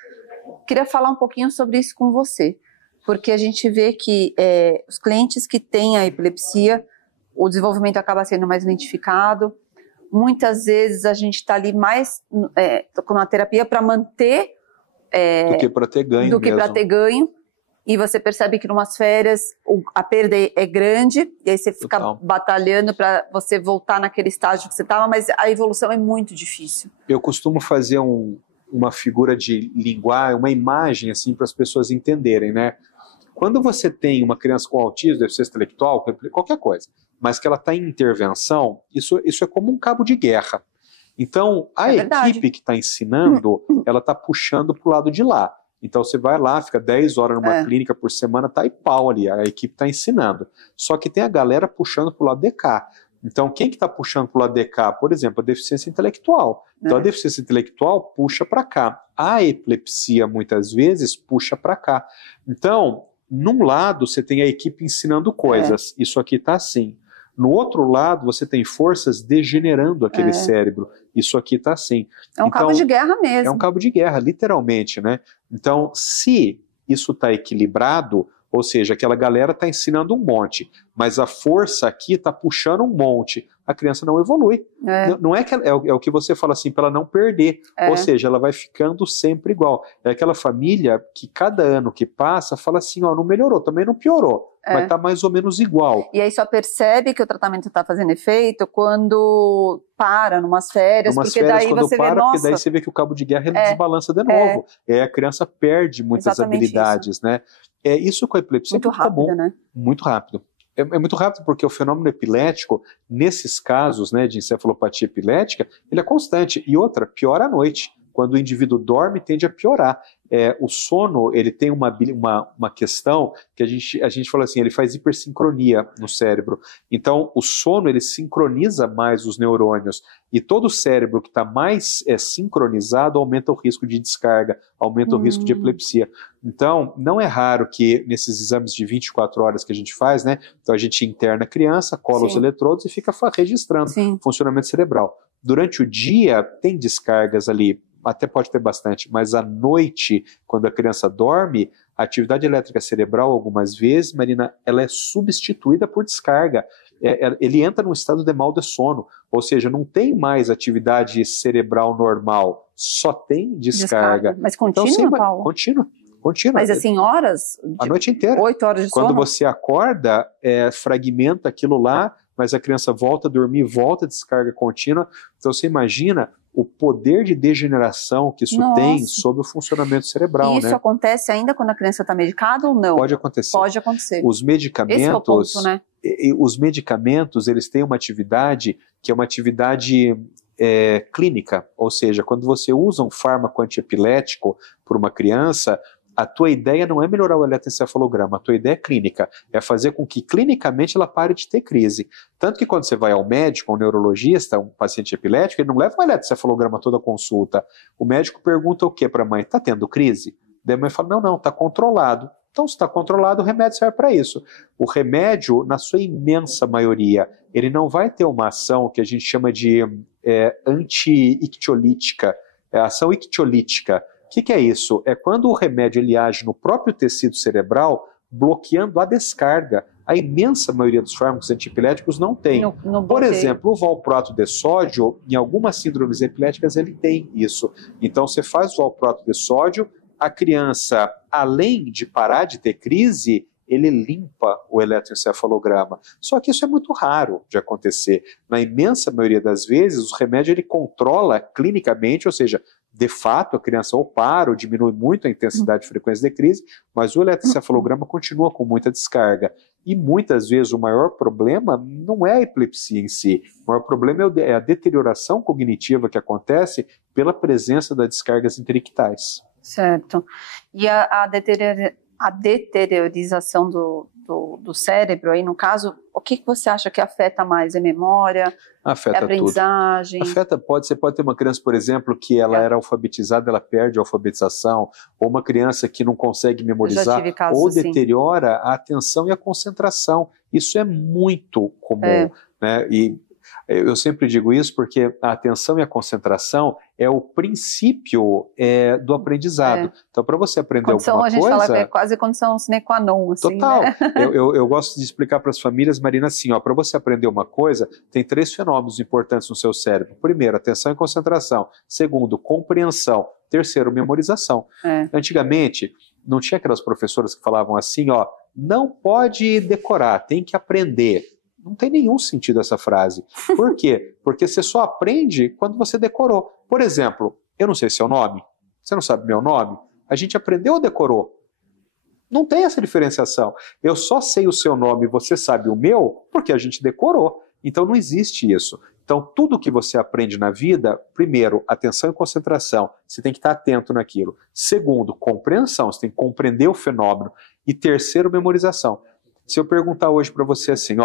Queria falar um pouquinho sobre isso com você, porque a gente vê que os clientes que têm a epilepsia, o desenvolvimento acaba sendo mais lentificado. Muitas vezes a gente está ali mais com a terapia para manter do que para ter ganho do que para ter ganho. E você percebe que em umas férias a perda é grande, e aí você fica batalhando para você voltar naquele estágio que você estava, mas a evolução é muito difícil. Eu costumo fazer uma figura de linguagem, uma imagem assim para as pessoas entenderem, né? Quando você tem uma criança com autismo, deficiência intelectual, qualquer coisa, mas que ela está em intervenção, isso é como um cabo de guerra. Então, a equipe que está ensinando, ela está puxando para o lado de lá. Então você vai lá, fica 10 horas numa clínica por semana, tá aí pau ali, a equipe está ensinando. Só que tem a galera puxando para o lado de cá. Então quem que está puxando para o lado de cá? Por exemplo, a deficiência intelectual. Então a deficiência intelectual puxa para cá. A epilepsia muitas vezes puxa para cá. Então, num lado você tem a equipe ensinando coisas, isso aqui está assim. No outro lado, você tem forças degenerando aquele cérebro. Isso aqui está assim. É um cabo de guerra mesmo. É um cabo de guerra, literalmente, né? Então, se isso está equilibrado, ou seja, aquela galera está ensinando um monte, mas a força aqui está puxando um monte, a criança não evolui. Não é que é o que você fala assim, para ela não perder. Ou seja, ela vai ficando sempre igual. É aquela família que cada ano que passa fala assim, ó, não melhorou, também não piorou. Vai estar mais ou menos igual. E aí só percebe que o tratamento está fazendo efeito quando para, numas férias, porque daí você vê, nossa... Porque daí você vê que o cabo de guerra ele desbalança de novo. A criança perde muitas habilidades, né? Isso com a epilepsia muito é muito rápido, comum. Né? Muito rápido. É muito rápido porque o fenômeno epilético, nesses casos, né, de encefalopatia epilética, ele é constante. E outra, piora à noite. Quando o indivíduo dorme, tende a piorar. O sono, ele tem uma questão que a gente fala assim, ele faz hipersincronia no cérebro. Então, o sono, ele sincroniza mais os neurônios. E todo o cérebro que está mais sincronizado aumenta o risco de descarga, aumenta o risco de epilepsia. Então, não é raro que nesses exames de 24 horas que a gente faz, né? Então, a gente interna a criança, cola os eletrodos e fica registrando o funcionamento cerebral. Durante o dia, tem descargas ali, até pode ter bastante, mas à noite, quando a criança dorme, a atividade elétrica cerebral, algumas vezes, Marina, ela é substituída por descarga. Ele entra num estado de mal de sono, ou seja, não tem mais atividade cerebral normal, só tem descarga. Mas contínua, então, Paulo? Contínua. Mas assim, horas? A noite inteira. 8 horas de sono? Quando você acorda, fragmenta aquilo lá, mas a criança volta a dormir, volta a descarga contínua. Então você imagina o poder de degeneração que isso tem sobre o funcionamento cerebral. E isso acontece ainda quando a criança está medicada ou não? Pode acontecer. Pode acontecer. Os medicamentos, esse é o ponto, né? Os medicamentos, eles têm uma atividade que é uma atividade clínica, ou seja, quando você usa um fármaco antiepilético por uma criança, a tua ideia não é melhorar o eletroencefalograma, a tua ideia é clínica, é fazer com que clinicamente ela pare de ter crise. Tanto que quando você vai ao médico, ao neurologista, um paciente epilético, ele não leva um eletroencefalograma toda a consulta. O médico pergunta o que para a mãe? Está tendo crise? Daí a mãe fala, não, está controlado. Então, se está controlado, o remédio serve para isso. O remédio, na sua imensa maioria, ele não vai ter uma ação que a gente chama de anti-ictiolítica, ação ictiolítica. O que é isso? É quando o remédio ele age no próprio tecido cerebral, bloqueando a descarga. A imensa maioria dos fármacos antiepiléticos não tem. Por exemplo, o valproato de sódio, em algumas síndromes epiléticas, ele tem isso. Então, você faz o valproato de sódio, a criança, além de parar de ter crise, ele limpa o eletroencefalograma. Só que isso é muito raro de acontecer. Na imensa maioria das vezes, o remédio ele controla clinicamente, ou seja, de fato, a criança ou para ou diminui muito a intensidade e frequência de crise, mas o eletroencefalograma continua com muita descarga. E muitas vezes o maior problema não é a epilepsia em si, o maior problema é a deterioração cognitiva que acontece pela presença das descargas interictais. Certo. E a deteriorização do cérebro, aí no caso, o que você acha que afeta mais? É memória? Afeta é aprendizagem? Tudo. Você pode ter uma criança, por exemplo, que ela era alfabetizada, ela perde a alfabetização, ou uma criança que não consegue memorizar, ou deteriora a atenção e a concentração. Isso é muito comum, né? E eu sempre digo isso porque a atenção e a concentração é o princípio do aprendizado. Então, para você aprender alguma coisa... A gente fala que é quase condição sine qua non. Assim, total. Né? Eu gosto de explicar para as famílias, Marina, assim, para você aprender uma coisa, tem 3 fenômenos importantes no seu cérebro. Primeiro, atenção e concentração. Segundo, compreensão. Terceiro, memorização. Antigamente, não tinha aquelas professoras que falavam assim, não pode decorar, tem que aprender. Não tem nenhum sentido essa frase. Por quê? Porque você só aprende quando você decorou. Por exemplo, eu não sei seu nome, você não sabe meu nome, a gente aprendeu ou decorou? Não tem essa diferenciação. Eu só sei o seu nome e você sabe o meu porque a gente decorou. Então não existe isso. Então tudo que você aprende na vida, primeiro, atenção e concentração, você tem que estar atento naquilo. Segundo, compreensão, você tem que compreender o fenômeno. E terceiro, memorização. Se eu perguntar hoje para você assim,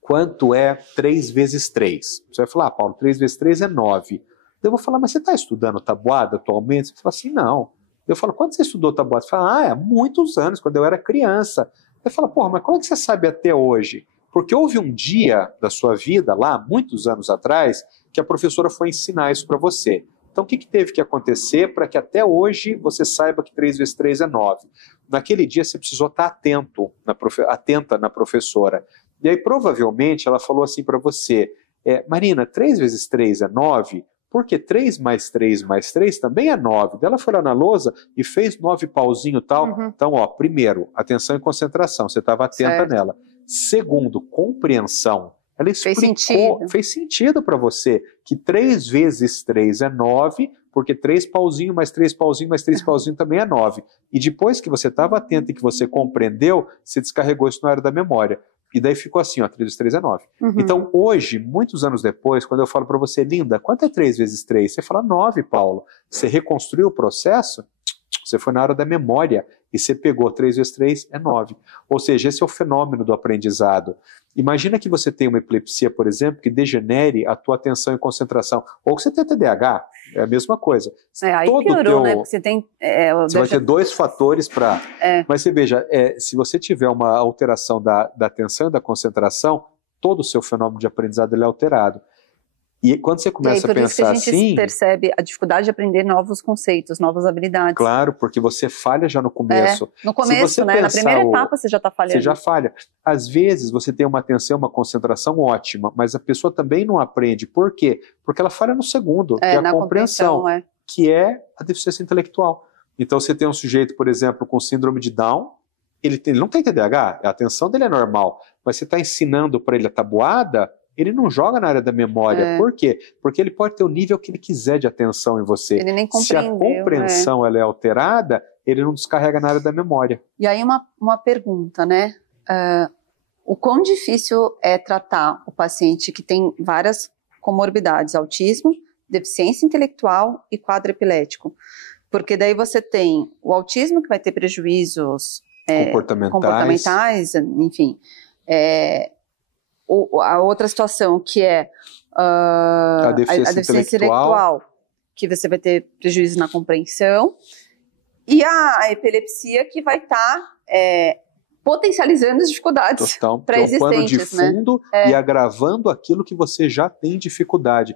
quanto é 3 vezes 3? Você vai falar, Paulo, 3 vezes 3 é 9. Eu vou falar, mas você está estudando tabuada atualmente? Você fala assim, não. Eu falo, quando você estudou tabuada? Você fala, há muitos anos, quando eu era criança. Eu falo, porra, mas como é que você sabe até hoje? Porque houve um dia da sua vida, lá, muitos anos atrás, que a professora foi ensinar isso para você. Então, o que teve que acontecer para que até hoje você saiba que 3 vezes 3 é 9? Naquele dia, você precisou estar atenta na professora. E aí, provavelmente, ela falou assim para você, Marina, 3 vezes 3 é 9, porque 3 mais 3 mais 3 também é 9. Daí ela foi lá na lousa e fez 9 pauzinho e tal. Então, primeiro, atenção e concentração, você estava atenta nela. Segundo, compreensão. Ela explicou, fez sentido para você que 3 vezes 3 é 9, porque 3 pauzinho mais 3 pauzinho mais 3 pauzinho também é 9. E depois que você estava atento e que você compreendeu, você descarregou isso na área da memória. E daí ficou assim, 3 vezes 3 é 9. Então, hoje, muitos anos depois, quando eu falo para você, linda, quanto é 3 vezes 3? Você fala 9, Paulo. Você reconstruiu o processo, você foi na área da memória e você pegou 3 vezes 3 é 9. Ou seja, esse é o fenômeno do aprendizado. Imagina que você tem uma epilepsia, por exemplo, que degenere a tua atenção e concentração. Ou que você tem TDAH, é a mesma coisa. Aí piorou, né? Porque você tem... Você vai ter 2 fatores para... Mas você veja, se você tiver uma alteração da atenção e da concentração, todo o seu fenômeno de aprendizado ele é alterado. E quando você começa a pensar assim... por isso que a gente percebe a dificuldade de aprender novos conceitos, novas habilidades. Claro, porque você falha já no começo. No começo, né? Na primeira etapa você já está falhando. Você já falha. Às vezes você tem uma atenção, uma concentração ótima, mas a pessoa também não aprende. Por quê? Porque ela falha no segundo, que é a compreensão, que é a deficiência intelectual. Então você tem um sujeito, por exemplo, com síndrome de Down, ele não tem TDAH, a atenção dele é normal, mas você está ensinando para ele a tabuada, ele não joga na área da memória. Por quê? Porque ele pode ter o nível que ele quiser de atenção em você. Ele nem compreendeu. Se a compreensão ela é alterada, ele não descarrega na área da memória. E aí uma pergunta, né? O quão difícil é tratar o paciente que tem várias comorbidades, autismo, deficiência intelectual e quadro epilético? Porque daí você tem o autismo que vai ter prejuízos comportamentais, enfim. A outra situação que é a deficiência intelectual, que você vai ter prejuízo na compreensão, e a epilepsia que vai estar potencializando as dificuldades pré-existentes, né? Pano de fundo e agravando aquilo que você já tem dificuldade.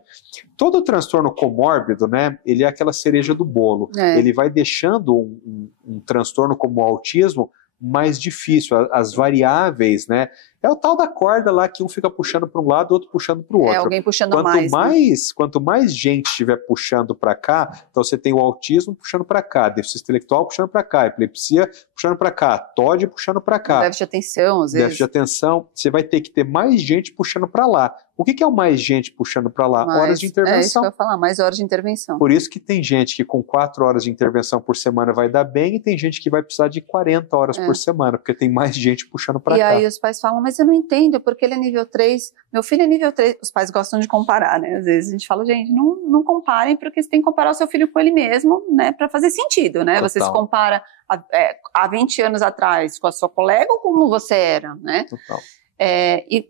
Todo transtorno comórbido, né, ele é aquela cereja do bolo. Ele vai deixando um transtorno como o autismo mais difícil, as variáveis, né? É o tal da corda lá que um fica puxando para um lado, o outro puxando para o outro. Alguém puxando mais. Quanto mais gente estiver puxando para cá, então você tem o autismo puxando para cá, deficiência intelectual puxando para cá, epilepsia puxando para cá, TOD puxando para cá. Déficit de atenção, às vezes. Déficit de atenção, você vai ter que ter mais gente puxando para lá. O que é o mais gente puxando para lá? Horas de intervenção. É isso que eu ia falar, mais horas de intervenção. Por isso que tem gente que com 4 horas de intervenção por semana vai dar bem e tem gente que vai precisar de 40 horas por semana, porque tem mais gente puxando para cá. E aí os pais falam, mas eu não entendo, porque ele é nível 3, meu filho é nível 3. Os pais gostam de comparar, né? Às vezes a gente fala, gente, não comparem, porque você tem que comparar o seu filho com ele mesmo, né? Para fazer sentido, né? Total. Você se compara há 20 anos atrás com a sua colega ou como você era, né? Total.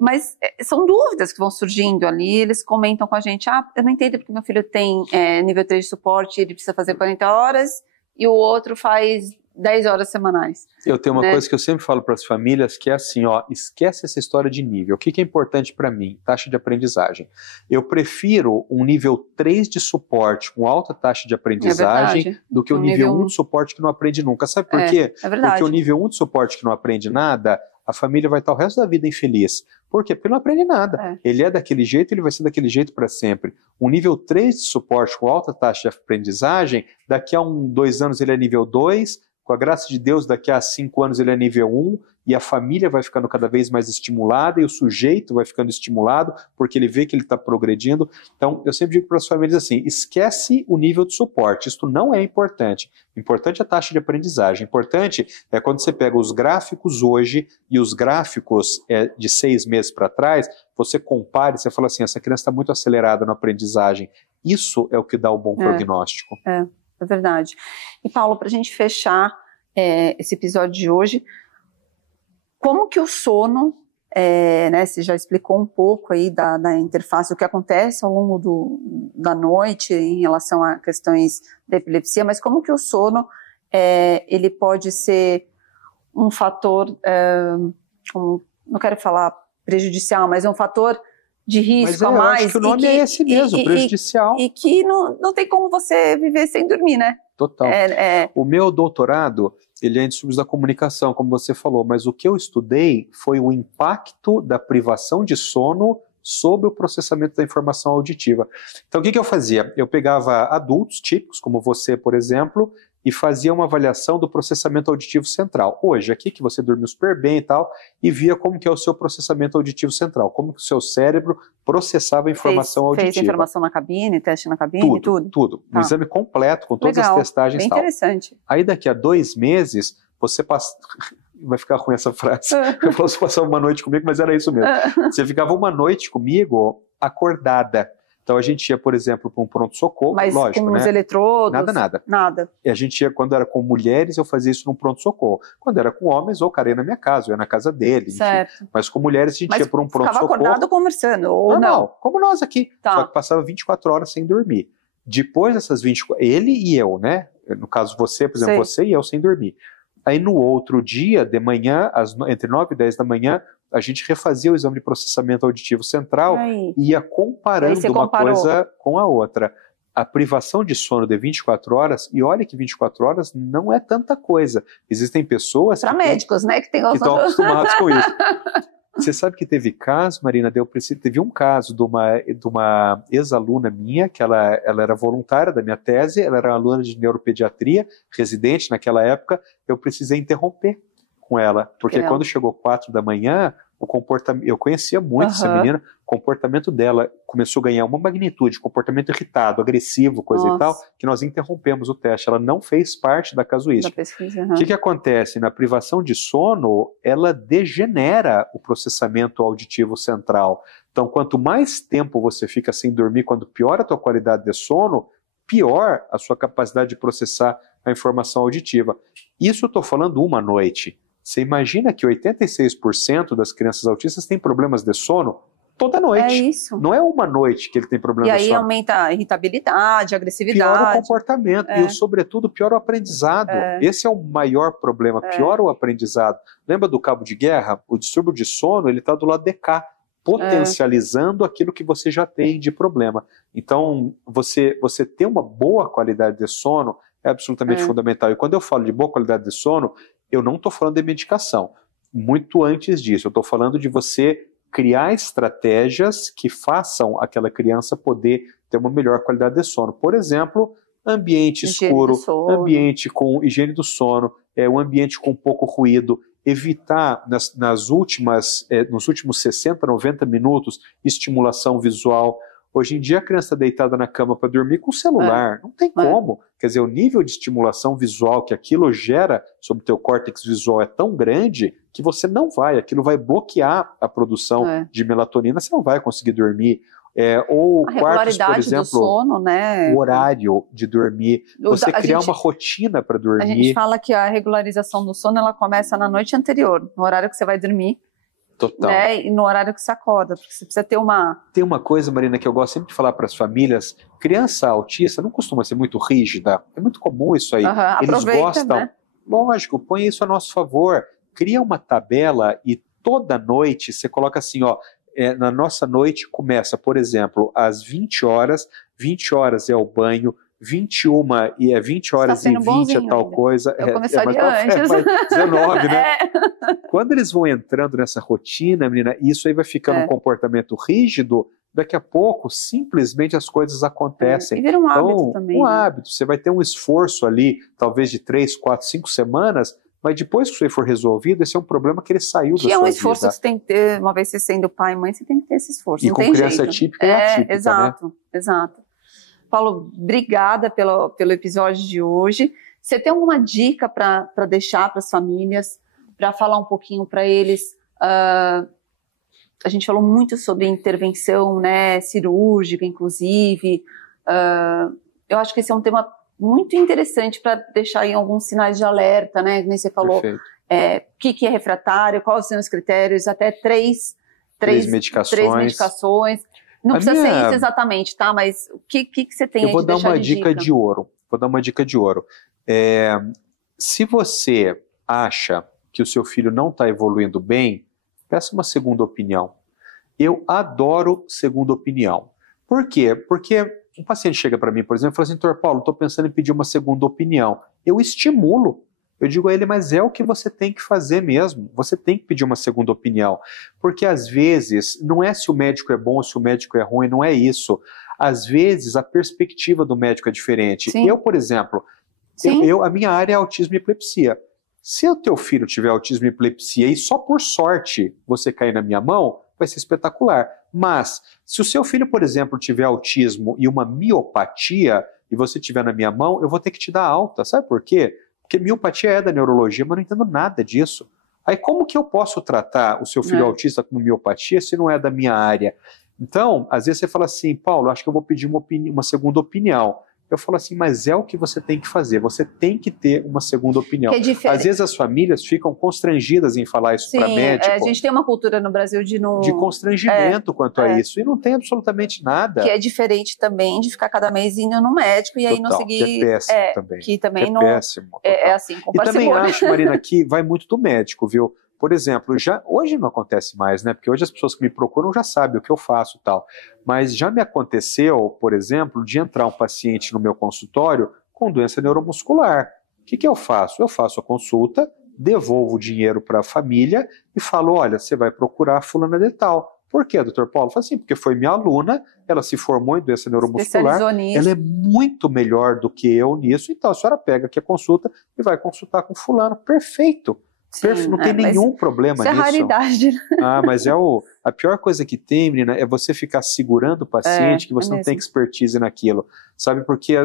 Mas são dúvidas que vão surgindo ali, eles comentam com a gente, eu não entendo porque meu filho tem nível 3 de suporte, ele precisa fazer 40 horas e o outro faz 10 horas semanais. Eu tenho uma coisa que eu sempre falo para as famílias, que é assim, esquece essa história de nível. O que é importante para mim? Taxa de aprendizagem. Eu prefiro um nível 3 de suporte com alta taxa de aprendizagem do que o nível 1 de suporte que não aprende nunca. Sabe por quê? É verdade. Porque o nível 1 de suporte que não aprende nada, a família vai estar o resto da vida infeliz. Por quê? Porque ele não aprende nada. Ele é daquele jeito, ele vai ser daquele jeito para sempre. Um nível 3 de suporte com alta taxa de aprendizagem, daqui a 2 anos ele é nível 2, com a graça de Deus, daqui a 5 anos ele é nível 1, e a família vai ficando cada vez mais estimulada, e o sujeito vai ficando estimulado, porque ele vê que ele está progredindo. Então, eu sempre digo para as famílias assim, esquece o nível de suporte, isso não é importante. Importante é a taxa de aprendizagem. Importante é quando você pega os gráficos hoje e os gráficos de 6 meses para trás, você compara e você fala assim, essa criança está muito acelerada na aprendizagem. Isso é o que dá o bom prognóstico. É verdade. E Paulo, para a gente fechar esse episódio de hoje, como que o sono, né, você já explicou um pouco aí da interface, o que acontece ao longo da noite em relação a questões da epilepsia, mas como que o sono, ele pode ser um fator, não quero falar prejudicial, mas é um fator de risco a mais. Eu acho que o nome é esse mesmo, prejudicial. E que não tem como você viver sem dormir, né? Total. O meu doutorado, ele é em distúrbios da comunicação, como você falou, mas o que eu estudei foi o impacto da privação de sono sobre o processamento da informação auditiva. Então, o que eu fazia? Eu pegava adultos típicos, como você, por exemplo, e fazia uma avaliação do processamento auditivo central. Hoje, aqui que você dormiu super bem e tal, e via como que é o seu processamento auditivo central, como que o seu cérebro processava a informação auditiva. Fez informação na cabine, teste na cabine, tudo? Tudo. Um exame completo, com todas as testagens e tal. Interessante. Aí daqui a 2 meses, você passa... Vai ficar ruim essa frase. Eu posso passar uma noite comigo, mas era isso mesmo. Você ficava uma noite comigo acordada. Então a gente ia, por exemplo, para um pronto-socorro, mas lógico, com os eletrodos? Nada. E a gente ia, quando era com mulheres, eu fazia isso num pronto-socorro. Quando era com homens, ou o cara ia na minha casa, eu ia na casa dele, enfim. Mas com mulheres a gente ia para um pronto-socorro. Ficava acordado conversando, ou não? Como nós aqui. Só que passava 24 horas sem dormir. Depois dessas 24, ele e eu, né? No caso você, por exemplo, você e eu sem dormir. Aí no outro dia, de manhã, entre 9 e 10 da manhã, a gente refazia o exame de processamento auditivo central e ia comparando uma coisa com a outra. A privação de sono de 24 horas, e olha que 24 horas não é tanta coisa. Existem pessoas... Para médicos, né? Que estão acostumados com isso. Você sabe que teve caso, Marina, teve um caso de uma ex-aluna minha, que ela era voluntária da minha tese, ela era aluna de neuropediatria, residente naquela época, eu precisei interromper com ela, porque quando chegou 4 da manhã, eu conhecia muito essa menina, o comportamento dela começou a ganhar uma magnitude, comportamento irritado, agressivo, coisa e tal, que nós interrompemos o teste. Ela não fez parte da casuística. Da pesquisa, O que acontece? Na privação de sono, ela degenera o processamento auditivo central. Então, quanto mais tempo você fica sem dormir, quando piora a tua qualidade de sono, pior a sua capacidade de processar a informação auditiva. Isso eu estou falando uma noite. Você imagina que 86% das crianças autistas têm problemas de sono toda noite. É isso. Não é uma noite que ele tem problema de sono. E aí aumenta a irritabilidade, a agressividade. Piora o comportamento e, sobretudo, piora o aprendizado. Esse é o maior problema, piora o aprendizado. Lembra do cabo de guerra? O distúrbio de sono, ele está do lado de cá, potencializando aquilo que você já tem de problema. Então, você ter uma boa qualidade de sono é absolutamente fundamental. E quando eu falo de boa qualidade de sono, eu não estou falando de medicação. Muito antes disso, eu estou falando de você criar estratégias que façam aquela criança poder ter uma melhor qualidade de sono. Por exemplo, ambiente escuro, ambiente com higiene do sono, um ambiente com pouco ruído, evitar nos últimos 60, 90 minutos estimulação visual. Hoje em dia a criança está deitada na cama para dormir com o celular, não tem como. Quer dizer, o nível de estimulação visual que aquilo gera sobre o teu córtex visual é tão grande que você não vai, aquilo vai bloquear a produção de melatonina, você não vai conseguir dormir. Ou a quartos, por exemplo, do sono, né? O horário de dormir, você criar uma rotina para dormir. A gente fala que a regularização do sono ela começa na noite anterior, no horário que você vai dormir. Total. Né? E no horário que você acorda, porque você precisa ter uma... Tem uma coisa, Marina, que eu gosto sempre de falar para as famílias, criança autista não costuma ser muito rígida, é muito comum isso aí. Eles gostam, né? Lógico, põe isso a nosso favor, cria uma tabela e toda noite você coloca assim, na nossa noite começa, por exemplo, às 20 horas é o banho, 21 e 20 horas e 20 é tal coisa. Eu começaria antes. 19, né? Quando eles vão entrando nessa rotina, menina, isso aí vai ficando um comportamento rígido, daqui a pouco, simplesmente as coisas acontecem. E vira um hábito também. Um hábito. Você vai ter um esforço ali, talvez de 3, 4, 5 semanas, mas depois que isso aí for resolvido, esse é um problema que ele saiu da sua vida. Que é um esforço que você tem que ter, uma vez você sendo pai e mãe, você tem que ter esse esforço. E com criança típica e atípica, exato, né? Exato. Paulo, obrigada pelo episódio de hoje. Você tem alguma dica para deixar para as famílias, para falar um pouquinho para eles? A gente falou muito sobre intervenção, né, cirúrgica, inclusive. Eu acho que esse é um tema muito interessante para deixar aí alguns sinais de alerta, né? Como você falou, o que é refratário, quais são os critérios, até três medicações. Não precisa ser isso exatamente, tá? Mas o que você tem aí de deixar de dica? Eu vou dar uma dica de ouro. Vou dar uma dica de ouro. Se você acha que o seu filho não está evoluindo bem, peça uma segunda opinião. Eu adoro segunda opinião. Por quê? Porque um paciente chega para mim, por exemplo, e fala assim, Dr. Paulo, estou pensando em pedir uma segunda opinião. Eu estimulo. Eu digo a ele, mas é o que você tem que fazer mesmo. Você tem que pedir uma segunda opinião. Porque, às vezes, não é se o médico é bom ou se o médico é ruim, não é isso. Às vezes, a perspectiva do médico é diferente. Sim. Eu, por exemplo, a minha área é autismo e epilepsia. Se o teu filho tiver autismo e epilepsia e só por sorte você cair na minha mão, vai ser espetacular. Mas, se o seu filho, por exemplo, tiver autismo e uma miopatia, e você tiver na minha mão, eu vou ter que te dar alta. Sabe por quê? Porque miopatia é da neurologia, mas eu não entendo nada disso. Aí como que eu posso tratar o seu filho autista com miopatia se não é da minha área? Então, às vezes você fala assim, Paulo, acho que eu vou pedir uma segunda opinião. Eu falo assim, mas é o que você tem que fazer, você tem que ter uma segunda opinião. Às vezes as famílias ficam constrangidas em falar isso para médico. A gente tem uma cultura no Brasil de constrangimento quanto a isso, e não tem absolutamente nada. Que é diferente também de ficar cada mês indo no médico e aí não seguir... Que é péssimo também. Que também não... péssimo. É assim, com e também parcimônia. acho, Marina, que vai muito do médico, viu? Por exemplo, hoje não acontece mais, né? Porque hoje as pessoas que me procuram já sabem o que eu faço e tal. Mas já me aconteceu, por exemplo, de entrar um paciente no meu consultório com doença neuromuscular. O que eu faço? Eu faço a consulta, devolvo o dinheiro para a família e falo, olha, você vai procurar a fulana de tal. Por quê, doutor Paulo? Eu falo assim, porque foi minha aluna, ela se formou em doença neuromuscular, ela é muito melhor do que eu nisso, então a senhora pega aqui a consulta e vai consultar com fulano. Perfeito. Sim, não tem nenhum problema nisso. Isso é raridade. Mas a pior coisa que tem, menina, é você ficar segurando o paciente que você não tem expertise naquilo. Sabe, porque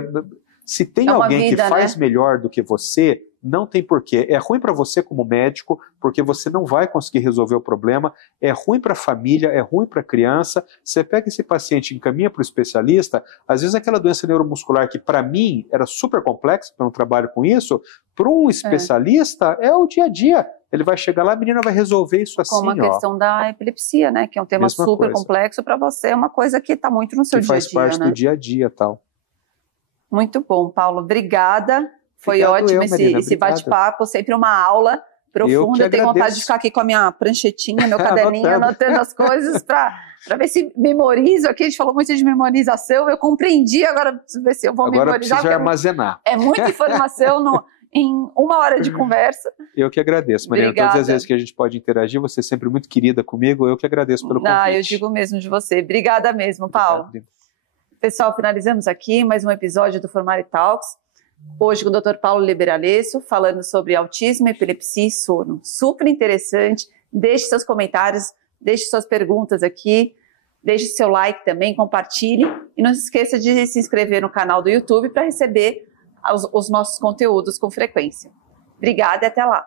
se tem alguém que faz melhor do que você, não tem porquê. É ruim para você como médico, porque você não vai conseguir resolver o problema. É ruim para a família, é ruim para a criança. Você pega esse paciente e encaminha para o especialista, às vezes aquela doença neuromuscular que para mim era super complexa, porque eu não trabalho com isso, para um especialista é o dia a dia. Ele vai chegar lá, a menina vai resolver isso assim, como a questão da epilepsia, né? Que é um tema super complexo, para você é uma coisa que está muito no seu dia a dia, faz parte do dia a dia e tal. Muito bom, Paulo. Obrigada. Foi ótimo esse bate-papo, sempre uma aula profunda. Eu tenho vontade de ficar aqui com a minha pranchetinha, meu caderninho, anotando as coisas para ver se memorizo. Aqui a gente falou muito de memorização, eu compreendi, agora preciso ver se eu vou memorizar. Agora preciso armazenar. É muita informação em 1 hora de conversa. Eu que agradeço, Mariana. Todas as vezes que a gente pode interagir, você é sempre muito querida comigo, eu que agradeço pelo convite. Eu digo mesmo de você. Obrigada mesmo, Paulo. Obrigado. Pessoal, finalizamos aqui mais um episódio do Formare Talks. Hoje com o Dr. Paulo Liberalesso, falando sobre autismo, epilepsia e sono. Super interessante. Deixe seus comentários, deixe suas perguntas aqui, deixe seu like também, compartilhe. E não se esqueça de se inscrever no canal do YouTube para receber os nossos conteúdos com frequência. Obrigada e até lá.